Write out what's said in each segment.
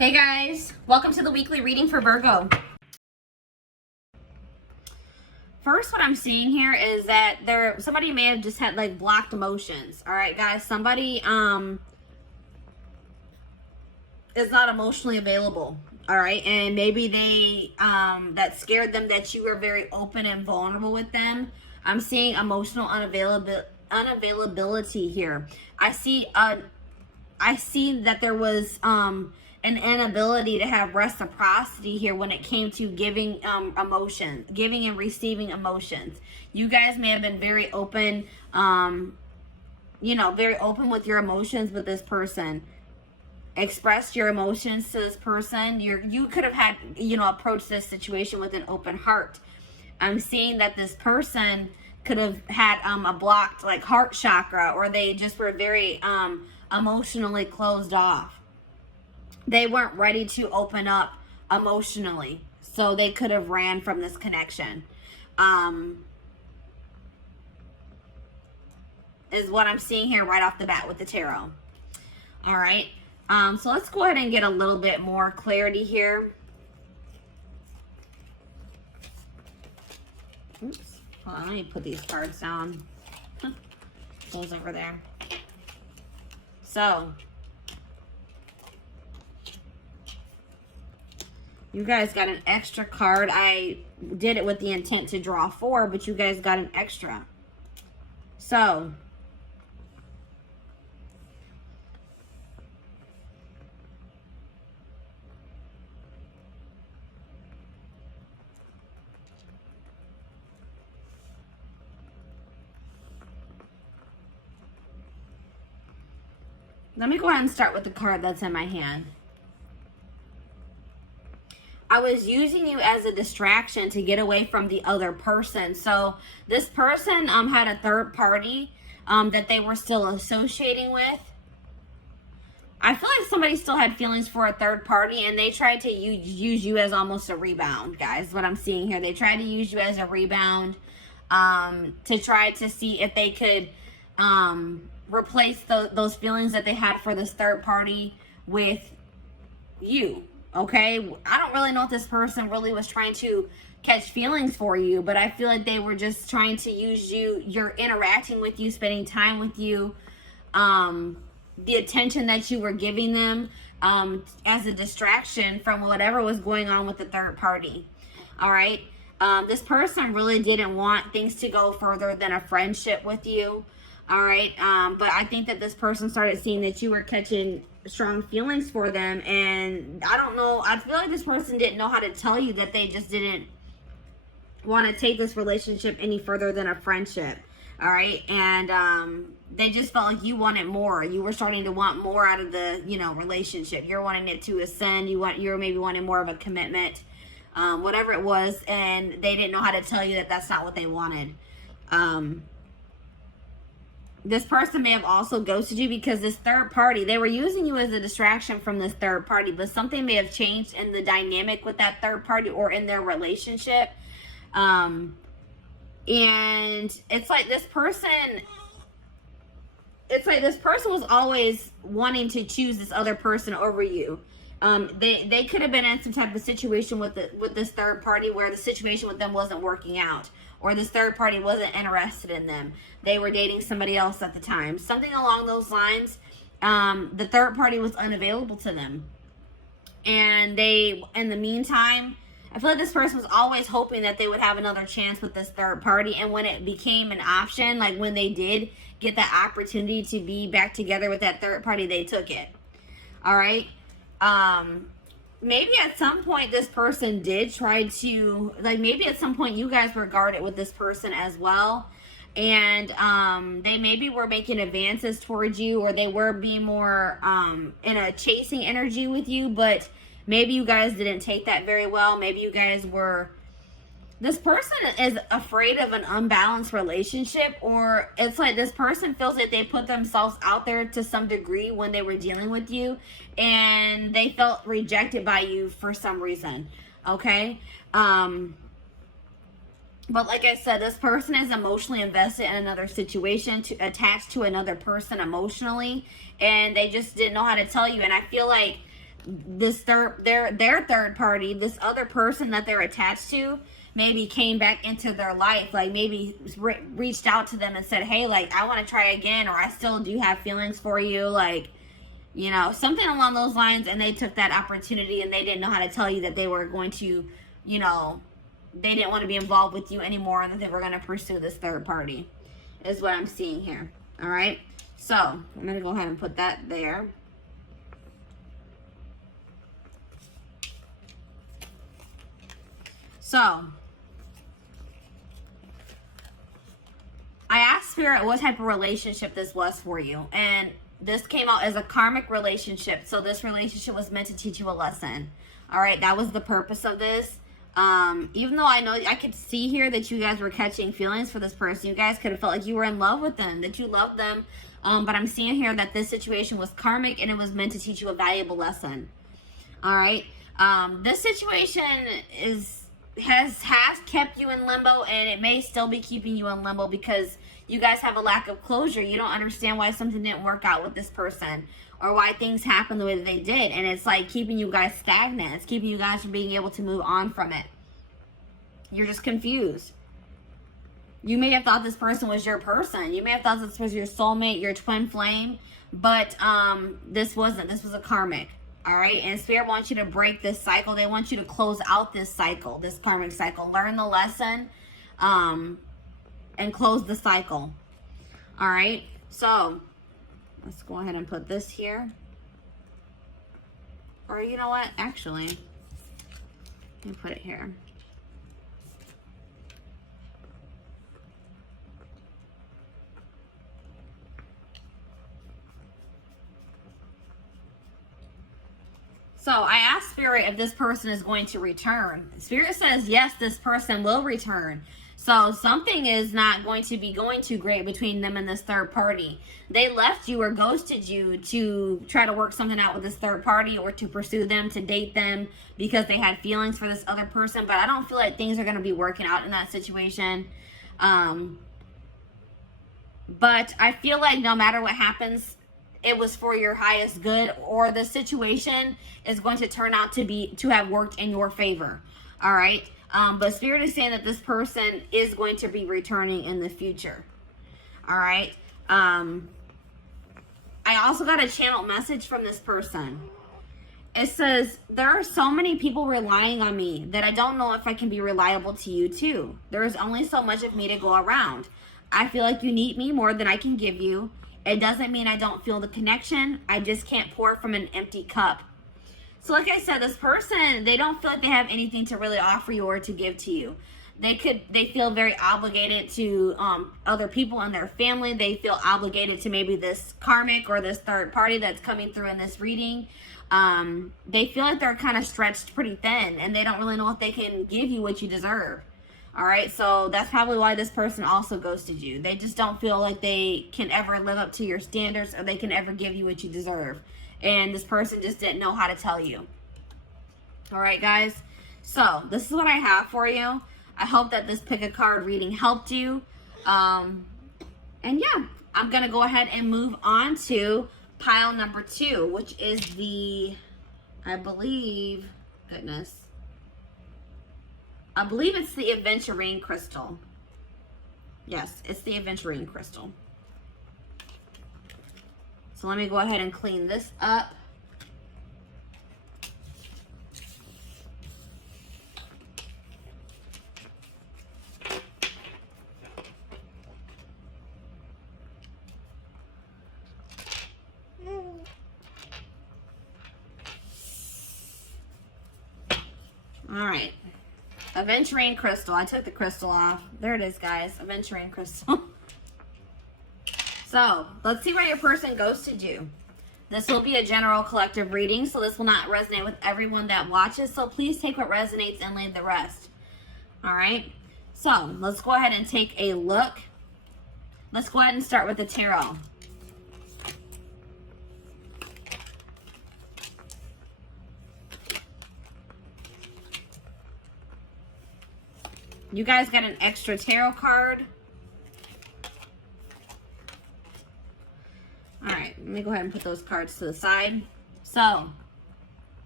Hey guys, welcome to the weekly reading for Virgo. First, what I'm seeing here is that somebody may have just had like blocked emotions. All right, guys, somebody is not emotionally available. All right, and maybe they that scared them that you were very open and vulnerable with them. I'm seeing emotional unavailability here. I see that there was an inability to have reciprocity here when it came to giving emotions, giving and receiving emotions. You guys may have been very open, very open with your emotions with this person. Expressed your emotions to this person. You could have had, approached this situation with an open heart. I'm seeing that this person could have had a blocked like heart chakra, or they just were very emotionally closed off. They weren't ready to open up emotionally, so they could have ran from this connection. Is what I'm seeing here right off the bat with the tarot. All right. So let's go ahead and get a little bit more clarity here. Oops. Hold on, let me put these cards down. Those over there. So, you guys got an extra card. I did it with the intent to draw 4, but you guys got an extra. So, let me go ahead and start with the card that's in my hand. I was using you as a distraction to get away from the other person. So this person had a third party that they were still associating with. I feel like somebody still had feelings for a third party, and they tried to use you as almost a rebound, guys. What I'm seeing here, they tried to use you as a rebound to try to see if they could replace those feelings that they had for this third party with you. Okay, I don't really know if this person really was trying to catch feelings for you, but I feel like they were just trying to use you. You're interacting with you, spending time with you, the attention that you were giving them as a distraction from whatever was going on with the third party. All right, this person really didn't want things to go further than a friendship with you. All right, but I think that this person started seeing that you were catching strong feelings for them, and I don't know, I feel like this person didn't know how to tell you that they just didn't want to take this relationship any further than a friendship. All right, and they just felt like you wanted more. You were starting to want more out of the relationship. You're wanting it to ascend. You're maybe wanting more of a commitment, whatever it was, and they didn't know how to tell you that that's not what they wanted. This person may have also ghosted you because this third party, they were using you as a distraction from this third party, but something may have changed in the dynamic with that third party or in their relationship. And it's like this person was always wanting to choose this other person over you. They could have been in some type of situation with this third party where the situation with them wasn't working out, or this third party wasn't interested in them. They were dating somebody else at the time. Something along those lines. The third party was unavailable to them. And in the meantime, I feel like this person was always hoping that they would have another chance with this third party. And when it became an option, like when they did get that opportunity to be back together with that third party, they took it. All right. Maybe at some point this person did try to, maybe at some point you guys were guarded with this person as well. And they maybe were making advances towards you, or they were being more in a chasing energy with you, but maybe you guys didn't take that very well. Maybe you guys were, this person is afraid of an unbalanced relationship, or it's like this person feels that they put themselves out there to some degree when they were dealing with you, and they felt rejected by you for some reason. Okay. But like I said, this person is emotionally invested in another situation, attached to another person emotionally, and they just didn't know how to tell you. And I feel like this their third party, this other person that they're attached to, maybe came back into their life, like maybe reached out to them and said, hey, like, I want to try again, or I still do have feelings for you, like, you know, something along those lines. And they took that opportunity and they didn't know how to tell you that they were going to, you know, they didn't want to be involved with you anymore, and that they were going to pursue this third party, is what I'm seeing here. All right. So I'm going to go ahead and put that there. So I asked Spirit what type of relationship this was for you, and this came out as a karmic relationship. So this relationship was meant to teach you a lesson. All right, that was the purpose of this. Even though I know I could see here that you guys were catching feelings for this person, you guys could have felt like you were in love with them, that you loved them. But I'm seeing here that this situation was karmic and it was meant to teach you a valuable lesson. All right. This situation has kept you in limbo, and it may still be keeping you in limbo because you guys have a lack of closure. You don't understand why something didn't work out with this person, or why things happened the way that they did. And it's like keeping you guys stagnant. It's keeping you guys from being able to move on from it. You're just confused. You may have thought this person was your person. You may have thought this was your soulmate, your twin flame, but this wasn't. This was a karmic. All right. And Spirit wants you to break this cycle. They want you to close out this cycle, this karmic cycle. Learn the lesson and close the cycle. All right. So let's go ahead and put this here. Or you know what? Actually, let me put it here. So I asked Spirit if this person is going to return. Spirit says, yes, this person will return. So something is not going to be going too great between them and this third party. They left you or ghosted you to try to work something out with this third party, or to pursue them, to date them, because they had feelings for this other person. But I don't feel like things are going to be working out in that situation. But I feel like no matter what happens, it was for your highest good, or the situation is going to turn out to have worked in your favor. All right. But Spirit is saying that this person is going to be returning in the future. All right. I also got a channel message from this person. It says, there are so many people relying on me that I don't know if I can be reliable to you too. There is only so much of me to go around. I feel like you need me more than I can give you. It doesn't mean I don't feel the connection. I just can't pour from an empty cup. So like I said, this person, they don't feel like they have anything to really offer you or to give to you. They feel very obligated to other people in their family. They feel obligated to maybe this karmic or this third party that's coming through in this reading. They feel like they're kind of stretched pretty thin, and they don't really know if they can give you what you deserve. All right, so that's probably why this person also ghosted you. They just don't feel like they can ever live up to your standards, or they can ever give you what you deserve. And this person just didn't know how to tell you. All right, guys. So this is what I have for you. I hope that this pick a card reading helped you. And yeah, I'm going to go ahead and move on to pile number 2, which is the, I believe it's the aventurine crystal. Yes, it's the aventurine crystal. So let me go ahead and clean this up. All right. Aventurine crystal. I took the crystal off. There it is, guys. Aventurine crystal. So, let's see where your person ghosted you. This will be a general collective reading, so this will not resonate with everyone that watches. So, please take what resonates and leave the rest. All right? So, let's go ahead and take a look. Let's go ahead and start with the tarot. You guys got an extra tarot card. All right, let me go ahead and put those cards to the side. So,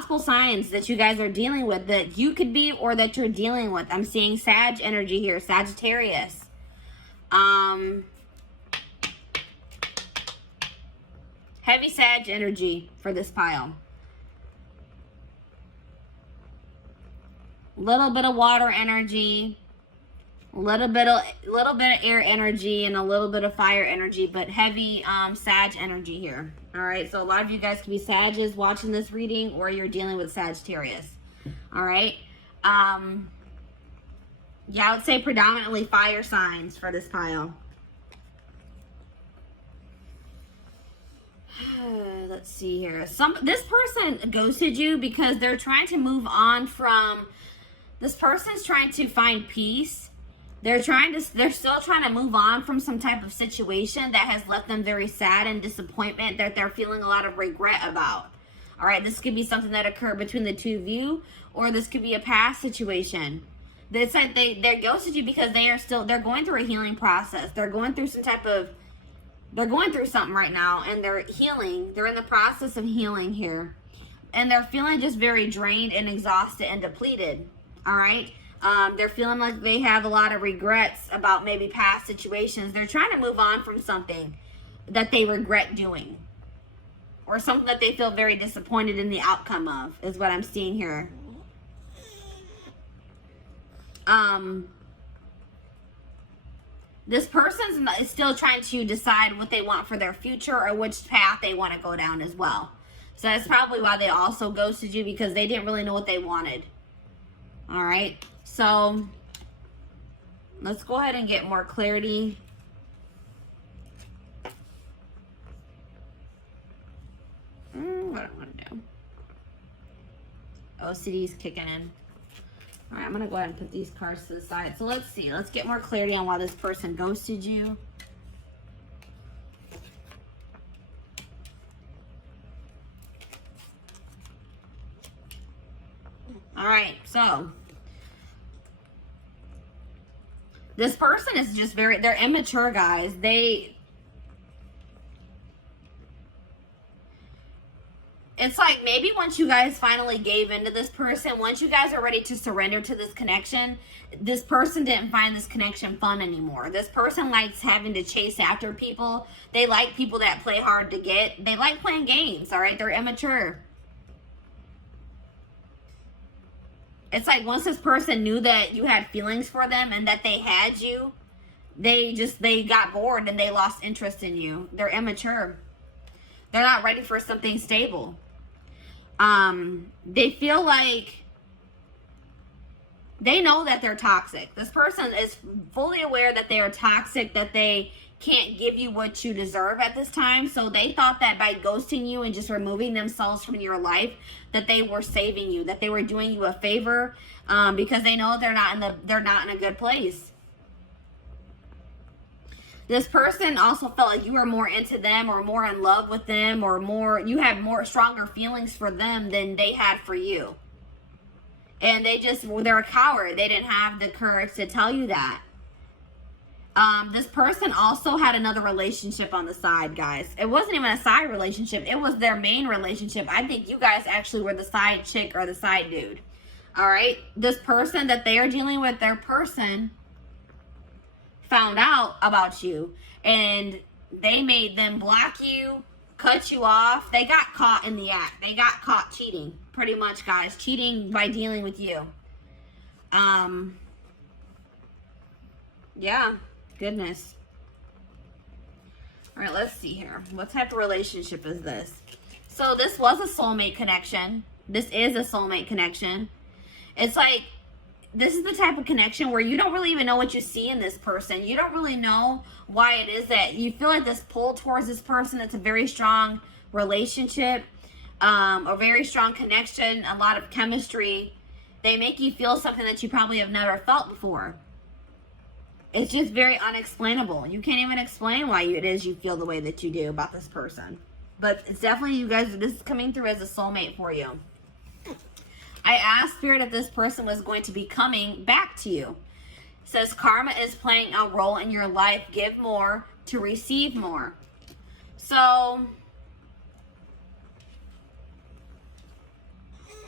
possible signs that you guys are dealing with, that you could be or that you're dealing with. I'm seeing Sag energy here, Sagittarius. Heavy Sag energy for this pile. Little bit of water energy, little bit of air energy, and a little bit of fire energy, but heavy Sag energy here. All right, so a lot of you guys could be Sages watching this reading, or you're dealing with Sagittarius. All right. Yeah, I would say predominantly fire signs for this pile. Let's see here. This person ghosted you because they're trying to move on from. This person's trying to find peace. They're still trying to move on from some type of situation that has left them very sad and disappointment, that they're feeling a lot of regret about. All right, this could be something that occurred between the two of you, or this could be a past situation. It's like they ghosted you because they're going through a healing process. They're going through they're going through something right now, and they're healing. They're in the process of healing here. And they're feeling just very drained and exhausted and depleted. All right. They're feeling like they have a lot of regrets about maybe past situations. They're trying to move on from something that they regret doing, or something that they feel very disappointed in the outcome of, is what I'm seeing here. This person is still trying to decide what they want for their future, or which path they want to go down as well. So that's probably why they also ghosted you, because they didn't really know what they wanted. All right. So let's go ahead and get more clarity. What do I want to do? OCD is kicking in. All right, I'm going to go ahead and put these cards to the side. So let's see. Let's get more clarity on why this person ghosted you. All right, so this person is just they're immature, guys. It's like maybe once you guys finally gave into this person, once you guys are ready to surrender to this connection, this person didn't find this connection fun anymore. This person likes having to chase after people. They like people that play hard to get. They like playing games, all right? They're immature. It's like once this person knew that you had feelings for them and that they had you, they got bored and they lost interest in you. They're immature. They're not ready for something stable. They feel like they know that they're toxic. This person is fully aware that they are toxic, that they can't give you what you deserve at this time. So they thought that by ghosting you and just removing themselves from your life, that they were saving you, that they were doing you a favor, because they know they're not in a good place. This person also felt like you were more into them, or more in love with them, or you had more stronger feelings for them than they had for you. And they're a coward. They didn't have the courage to tell you that. This person also had another relationship on the side, guys. It wasn't even a side relationship. It was their main relationship. I think you guys actually were the side chick or the side dude. All right. This person that they are dealing with, their person found out about you, and they made them block you, cut you off. They got caught in the act. They got caught cheating, pretty much, guys. Cheating by dealing with you. Yeah. Goodness. All right, let's see here. What type of relationship is this? So this was a soulmate connection. This is a soulmate connection. It's like, this is the type of connection where you don't really even know what you see in this person. You don't really know why it is that you feel like this pull towards this person. It's a very strong relationship, a very strong connection, a lot of chemistry. They make you feel something that you probably have never felt before. It's just very unexplainable. You can't even explain why it is you feel the way that you do about this person. But it's definitely, you guys, this is coming through as a soulmate for you. I asked Spirit if this person was going to be coming back to you. It says karma is playing a role in your life. Give more to receive more. So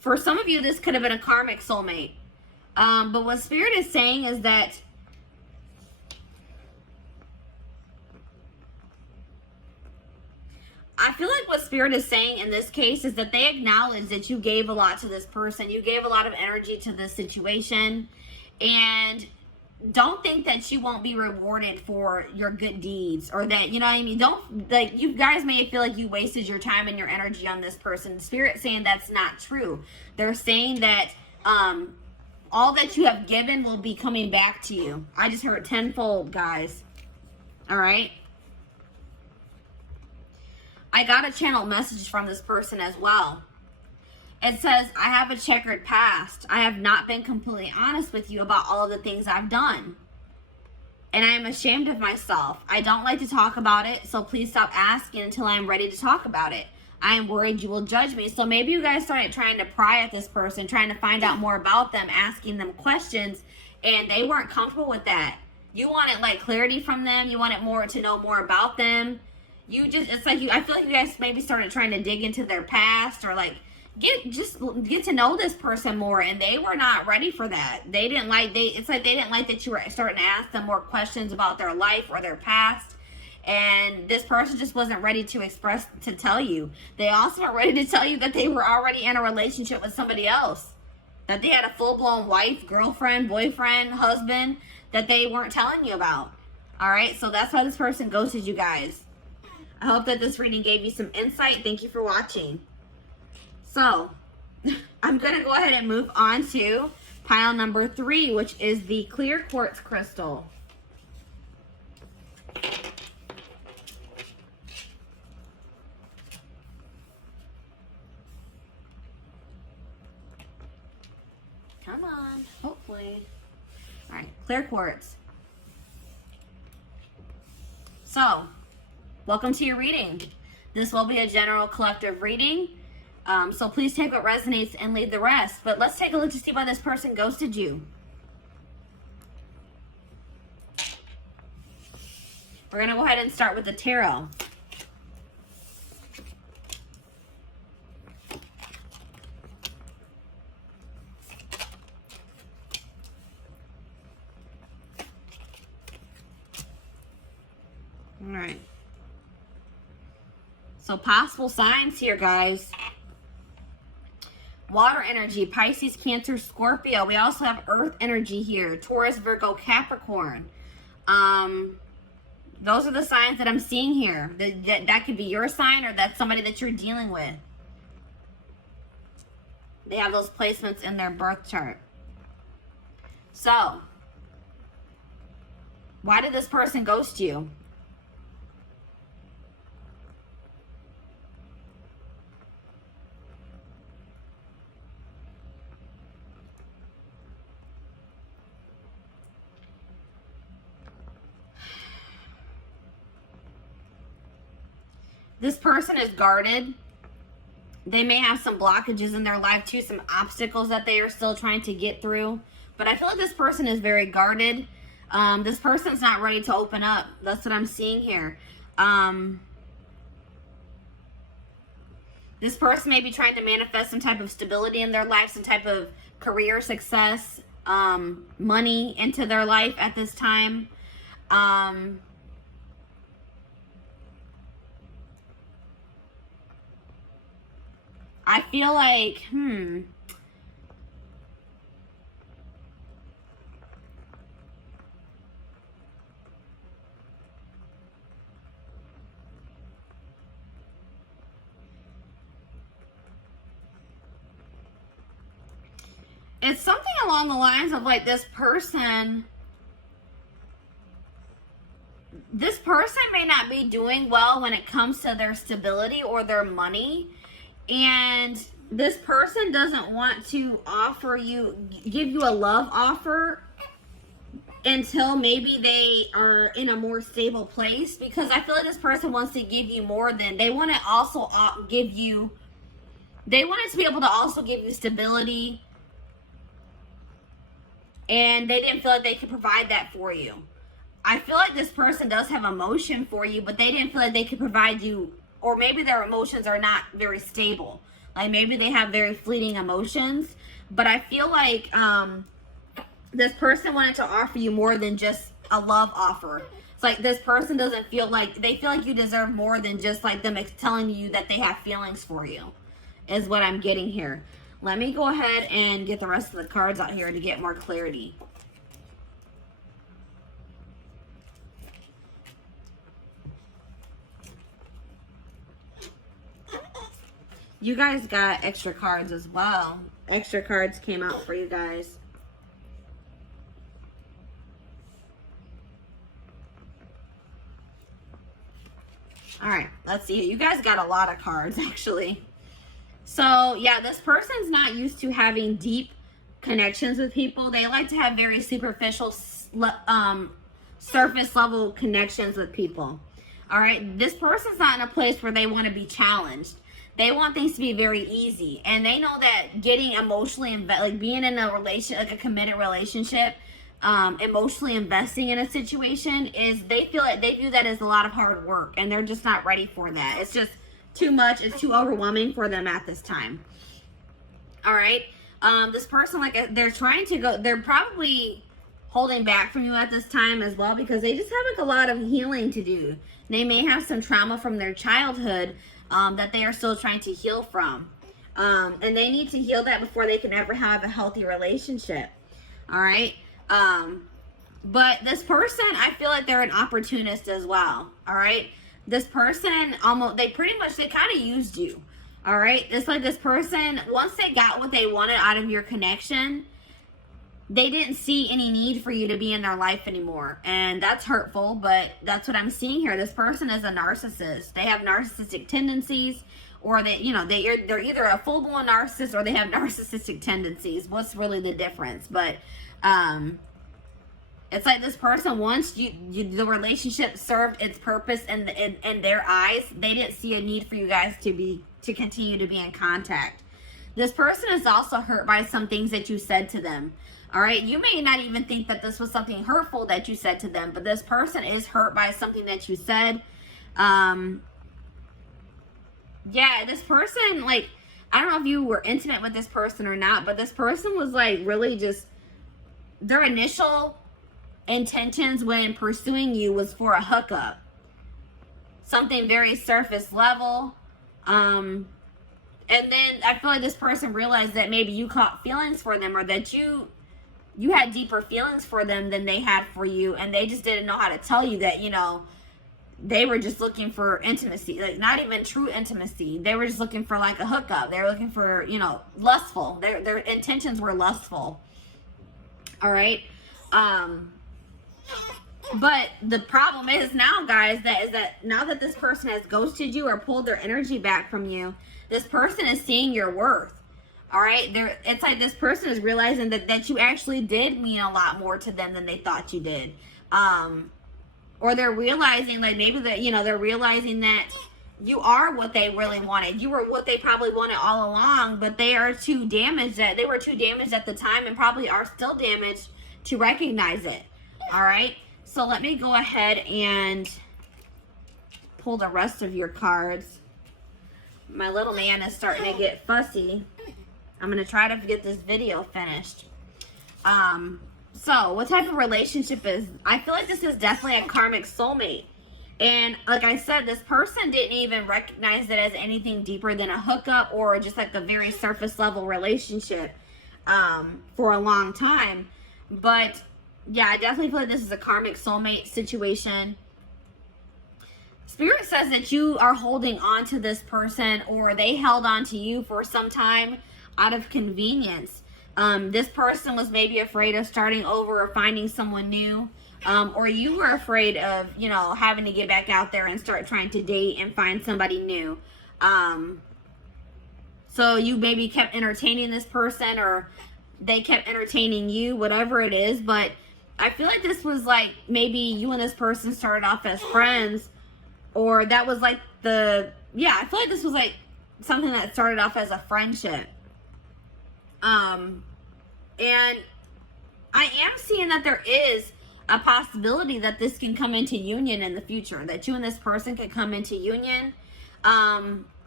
For some of you, this could have been a karmic soulmate. But what Spirit is saying is that I feel like what Spirit is saying in this case is that they acknowledge that you gave a lot to this person. You gave a lot of energy to this situation. And don't think that you won't be rewarded for your good deeds, or that, you know what I mean? Don't, like, you guys may feel like you wasted your time and your energy on this person. Spirit saying that's not true. They're saying that all that you have given will be coming back to you. I just heard tenfold, guys. All right. I got a channel message from this person as well. It says, I have a checkered past. I have not been completely honest with you about all of the things I've done. And I am ashamed of myself. I don't like to talk about it, so please stop asking until I am ready to talk about it. I am worried you will judge me. So maybe you guys started trying to pry at this person, trying to find out more about them, asking them questions, and they weren't comfortable with that. You wanted like clarity from them. You wanted more to know more about them. You just, it's like I feel like you guys maybe started trying to dig into their past, or like get to know this person more, and they were not ready for that. They didn't like, it's like they didn't like that you were starting to ask them more questions about their life or their past. And this person just wasn't ready to tell you. They also weren't ready to tell you that they were already in a relationship with somebody else. That they had a full-blown wife, girlfriend, boyfriend, husband that they weren't telling you about. Alright, so that's why this person ghosted you guys. I hope that this reading gave you some insight. Thank you for watching. So, I'm going to go ahead and move on to pile number 3, which is the clear quartz crystal. Come on, hopefully. All right, clear quartz. So, welcome to your reading. This will be a general collective reading. So please take what resonates and leave the rest. But let's take a look to see why this person ghosted you. We're going to go ahead and start with the tarot. All right. So possible signs here, guys. Water energy, Pisces, Cancer, Scorpio. We also have earth energy here. Taurus, Virgo, Capricorn. Those are the signs that I'm seeing here. That could be your sign, or that's somebody that you're dealing with. They have those placements in their birth chart. So, why did this person ghost you? This person is guarded. They may have some blockages in their life too, some obstacles that they are still trying to get through. But I feel like this person is very guarded. This person's not ready to open up. That's what I'm seeing here. This person may be trying to manifest some type of stability in their life, some type of career success, money into their life at this time. I feel like, it's something along the lines of like this person may not be doing well when it comes to their stability or their money. And this person doesn't want to give you a love offer until maybe they are in a more stable place. Because I feel like this person wants to give you more than, they want to also give you, they wanted to be able to also give you stability. And they didn't feel like they could provide that for you. I feel like this person does have emotion for you, but they didn't feel like they could provide you, or maybe their emotions are not very stable. Like maybe they have very fleeting emotions, but I feel like this person wanted to offer you more than just a love offer. It's like this person doesn't feel like, they feel like you deserve more than just like them telling you that they have feelings for you, is what I'm getting here. Let me go ahead and get the rest of the cards out here to get more clarity. You guys got extra cards as well. Extra cards came out for you guys. All right, let's see. You guys got a lot of cards, actually. So, yeah, this person's not used to having deep connections with people. They like to have very superficial, surface level connections with people. All right, this person's not in a place where they want to be challenged. They want things to be very easy, and they know that getting emotionally like being in a relation, like a committed relationship, emotionally investing in a situation is, they feel like they view that as a lot of hard work, and they're just not ready for that. It's just too much. It's too overwhelming for them at this time. All right, this person, like, they're trying to go, they're probably holding back from you at this time as well, because they just have like a lot of healing to do. They may have some trauma from their childhood that they are still trying to heal from. And they need to heal that before they can ever have a healthy relationship. All right. But this person, I feel like they're an opportunist as well. All right. This person they kind of used you. All right. It's like this person, once they got what they wanted out of your connection, they didn't see any need for you to be in their life anymore. And that's hurtful, but that's what I'm seeing here. This person is a narcissist. They have narcissistic tendencies, or they're either a full-blown narcissist or they have narcissistic tendencies. What's really the difference? But it's like this person, once the relationship served its purpose in their eyes, they didn't see a need for you guys to continue to be in contact. This person is also hurt by some things that you said to them. All right, you may not even think that this was something hurtful that you said to them, but this person is hurt by something that you said. Yeah, this person, like, I don't know if you were intimate with this person or not, but this person was like really just, their initial intentions when pursuing you was for a hookup. Something very surface level. And then I feel like this person realized that maybe you caught feelings for them, or that you had deeper feelings for them than they had for you, and they just didn't know how to tell you that, they were just looking for intimacy, like not even true intimacy. They were just looking for like a hookup. They were looking for, lustful. Their intentions were lustful. All right. But the problem is now, guys, that now that this person has ghosted you or pulled their energy back from you, this person is seeing your worth. All right, it's like this person is realizing that you actually did mean a lot more to them than they thought you did. Or they're realizing, like, maybe that, they're realizing that you are what they really wanted. You were what they probably wanted all along, but they were too damaged at the time, and probably are still damaged to recognize it. All right, so let me go ahead and pull the rest of your cards. My little man is starting to get fussy. I'm going to try to get this video finished. So what type of relationship is, I feel like this is definitely a karmic soulmate. And like I said, this person didn't even recognize it as anything deeper than a hookup or just like a very surface level relationship for a long time. But yeah, I definitely feel like this is a karmic soulmate situation. Spirit says that you are holding on to this person, or they held on to you for some time out of convenience. This person was maybe afraid of starting over or finding someone new, or you were afraid of, having to get back out there and start trying to date and find somebody new. So you maybe kept entertaining this person, or they kept entertaining you, whatever it is. But I feel like this was like, maybe you and this person started off as friends, or that was like I feel like this was like something that started off as a friendship. And I am seeing that there is a possibility that this can come into union in the future, that you and this person could come into union.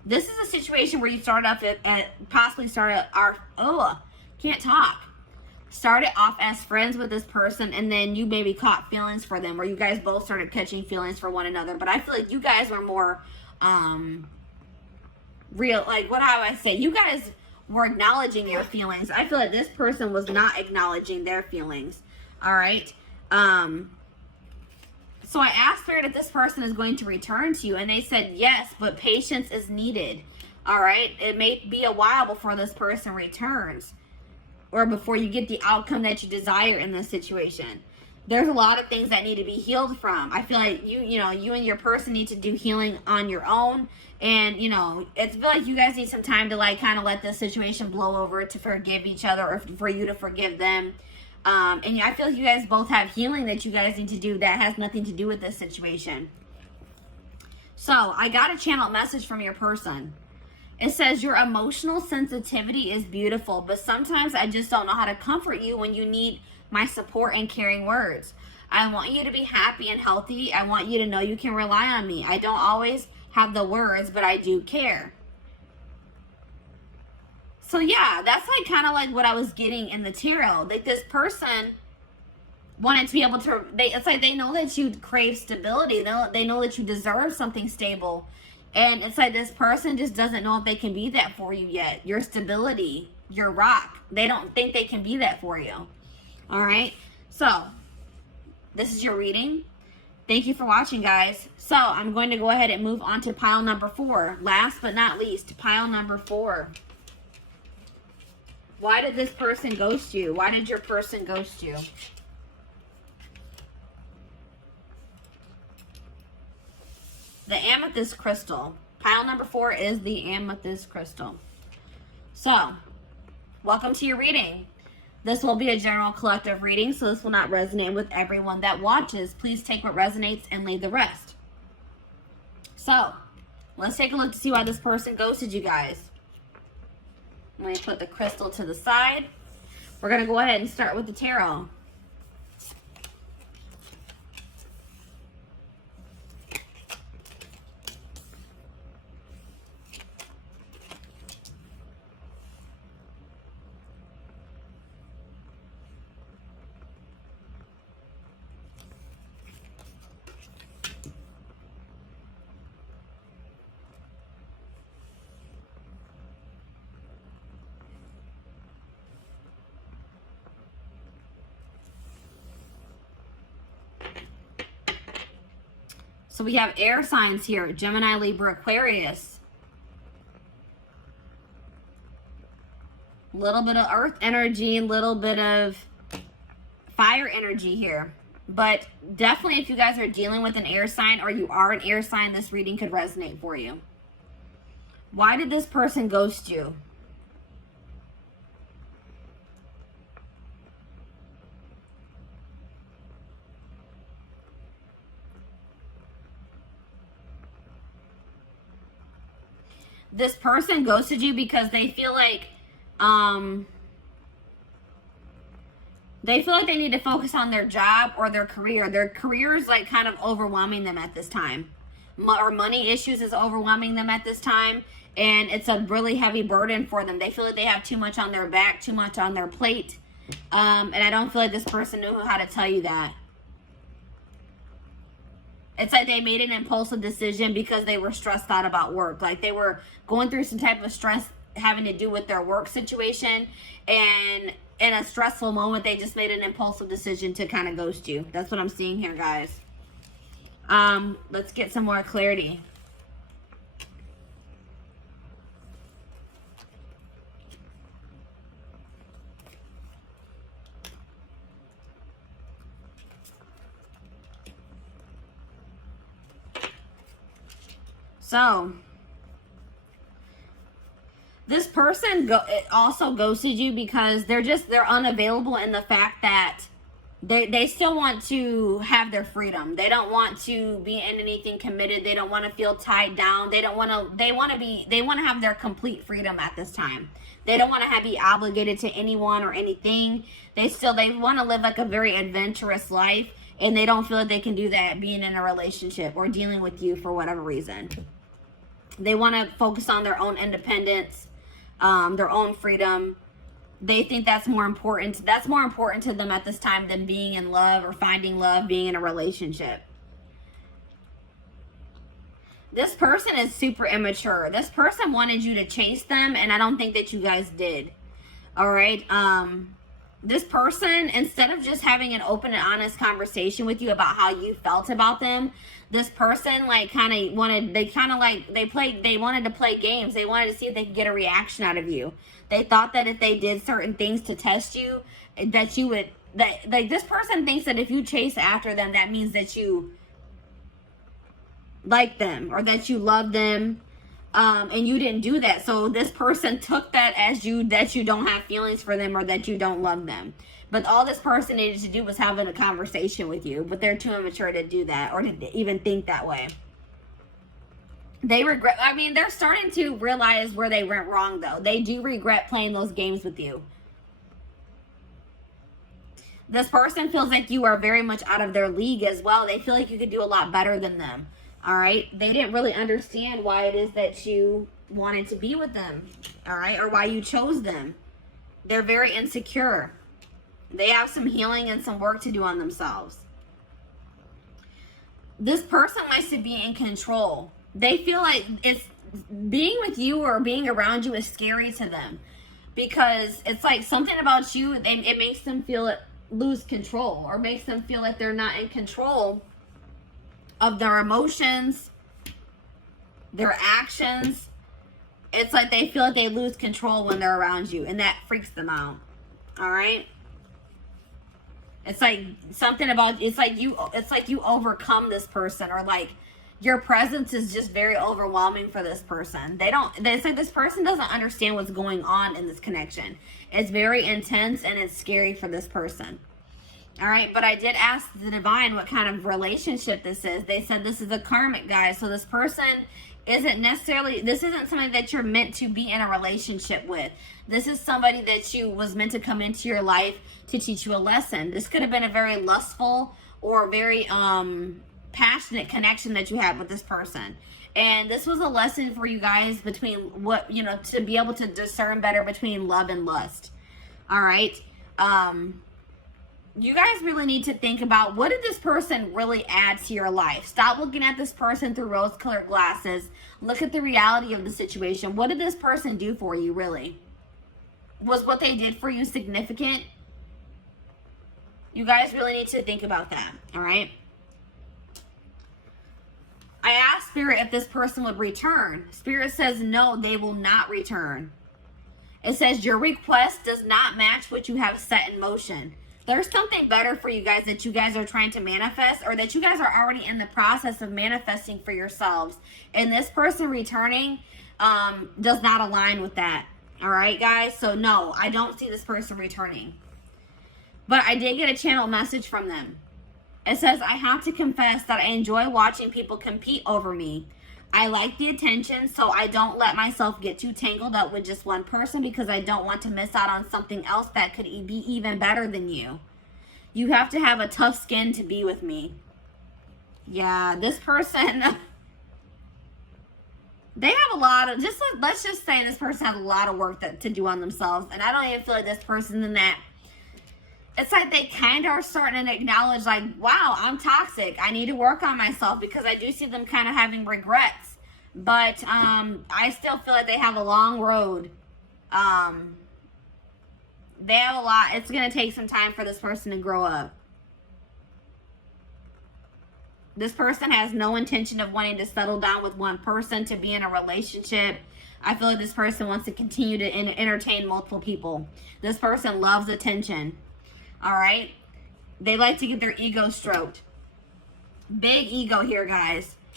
This is a situation where you started off possibly started started off as friends with this person, and then you maybe caught feelings for them, or you guys both started catching feelings for one another. But I feel like you guys were more real, like, what how I say, you guys were acknowledging your feelings. I feel like this person was not acknowledging their feelings. All right. So I asked Spirit if this person is going to return to you, and they said yes, but patience is needed. All right. It may be a while before this person returns, or before you get the outcome that you desire in this situation. There's a lot of things that need to be healed from. I feel like you and your person need to do healing on your own. And, I feel like you guys need some time to, like, kind of let this situation blow over, to forgive each other, or for you to forgive them. And I feel like you guys both have healing that you guys need to do that has nothing to do with this situation. So, I got a channel message from your person. It says, your emotional sensitivity is beautiful, but sometimes I just don't know how to comfort you when you need my support and caring words. I want you to be happy and healthy. I want you to know you can rely on me. I don't always have the words, but I do care. So yeah, that's like kind of like what I was getting in the tarot. Like, this person wanted to be able to, it's like they know that you crave stability. They know that you deserve something stable. And it's like this person just doesn't know if they can be that for you yet. Your stability, your rock. They don't think they can be that for you. All right. So this is your reading. Thank you for watching, guys. So I'm going to go ahead and move on to pile number 4. Last but not least, pile number 4. Why did this person ghost you? Why did your person ghost you? The amethyst crystal. Pile number 4 is the amethyst crystal. So, welcome to your reading. This will be a general collective reading, so this will not resonate with everyone that watches. Please take what resonates and leave the rest. So, let's take a look to see why this person ghosted you guys. Let me put the crystal to the side. We're going to go ahead and start with the tarot. So we have air signs here: Gemini, Libra, Aquarius. A little bit of earth energy, a little bit of fire energy here. But definitely, if you guys are dealing with an air sign, or you are an air sign, this reading could resonate for you. Why did this person ghost you? This person ghosted you because they feel like they need to focus on their job or their career. Their career is like kind of overwhelming them at this time. Or money issues is overwhelming them at this time. And it's a really heavy burden for them. They feel like they have too much on their back, too much on their plate. And I don't feel like this person knew how to tell you that. It's like they made an impulsive decision because they were stressed out about work. Like they were going through some type of stress having to do with their work situation. And in a stressful moment, they just made an impulsive decision to kind of ghost you. That's what I'm seeing here, guys. Let's get some more clarity. So, this person also ghosted you because they're unavailable in the fact that they still want to have their freedom. They don't want to be in anything committed. They don't want to feel tied down. They want to have their complete freedom at this time. They don't want to be obligated to anyone or anything. They want to live like a very adventurous life, and they don't feel like they can do that being in a relationship or dealing with you for whatever reason. They want to focus on their own independence, their own freedom. They think that's more important. That's more important to them at this time than being in love or finding love, being in a relationship. This person is super immature. This person wanted you to chase them, and I don't think that you guys did. All right. This person, instead of just having an open and honest conversation with you about how you felt about them, this person like they wanted to play games. They wanted to see if they could get a reaction out of you. They thought that if they did certain things to test you, that you would, like this person thinks that if you chase after them, that means that you like them or that you love them. And you didn't do that. So this person took that as that you don't have feelings for them or that you don't love them. But all this person needed to do was having a conversation with you. But they're too immature to do that or to even think that way. They regret, I mean, they're starting to realize where they went wrong though. They do regret playing those games with you. This person feels like you are very much out of their league as well. They feel like you could do a lot better than them. All right. They didn't really understand why it is that you wanted to be with them. All right. Or why you chose them. They're very insecure. They have some healing and some work to do on themselves. This person likes to be in control. They feel like it's being with you or being around you is scary to them because it's like something about you. It makes them lose control or makes them feel like they're not in control of their emotions, their actions. It's like they feel like they lose control when they're around you, and that freaks them out. All right. It's like something about, it's like you overcome this person, or like your presence is just very overwhelming for this person. It's like this person doesn't understand what's going on in this connection. It's very intense and it's scary for this person. All right, but I did ask the divine what kind of relationship this is. They said this is a karmic, guys. So this person isn't somebody that you're meant to be in a relationship with. This is somebody that you was meant to come into your life to teach you a lesson. This could have been a very lustful or very passionate connection that you had with this person. And this was a lesson for you guys between to be able to discern better between love and lust. All right. You guys really need to think about, what did this person really add to your life? Stop looking at this person through rose-colored glasses. Look at the reality of the situation. What did this person do for you, really? Was what they did for you significant? You guys really need to think about that, all right? I asked Spirit if this person would return. Spirit says no, they will not return. It says your request does not match what you have set in motion. There's something better for you guys that you guys are trying to manifest, or that you guys are already in the process of manifesting for yourselves. And this person returning does not align with that. All right, guys? So no, I don't see this person returning. But I did get a channel message from them. It says, I have to confess that I enjoy watching people compete over me. I like the attention, so I don't let myself get too tangled up with just one person because I don't want to miss out on something else that could be even better than you. You have to have a tough skin to be with me. Yeah, this person, they have a lot of, let's just say this person has a lot of work to do on themselves. And I don't even feel like this person in that. It's like they kind of are starting to acknowledge, like, wow, I'm toxic. I need to work on myself, because I do see them kind of having regrets. But I still feel like they have a long road. They have a lot. It's going to take some time for this person to grow up. This person has no intention of wanting to settle down with one person, to be in a relationship. I feel like this person wants to continue to entertain multiple people. This person loves attention. All right. They like to get their ego stroked. Big ego here, guys.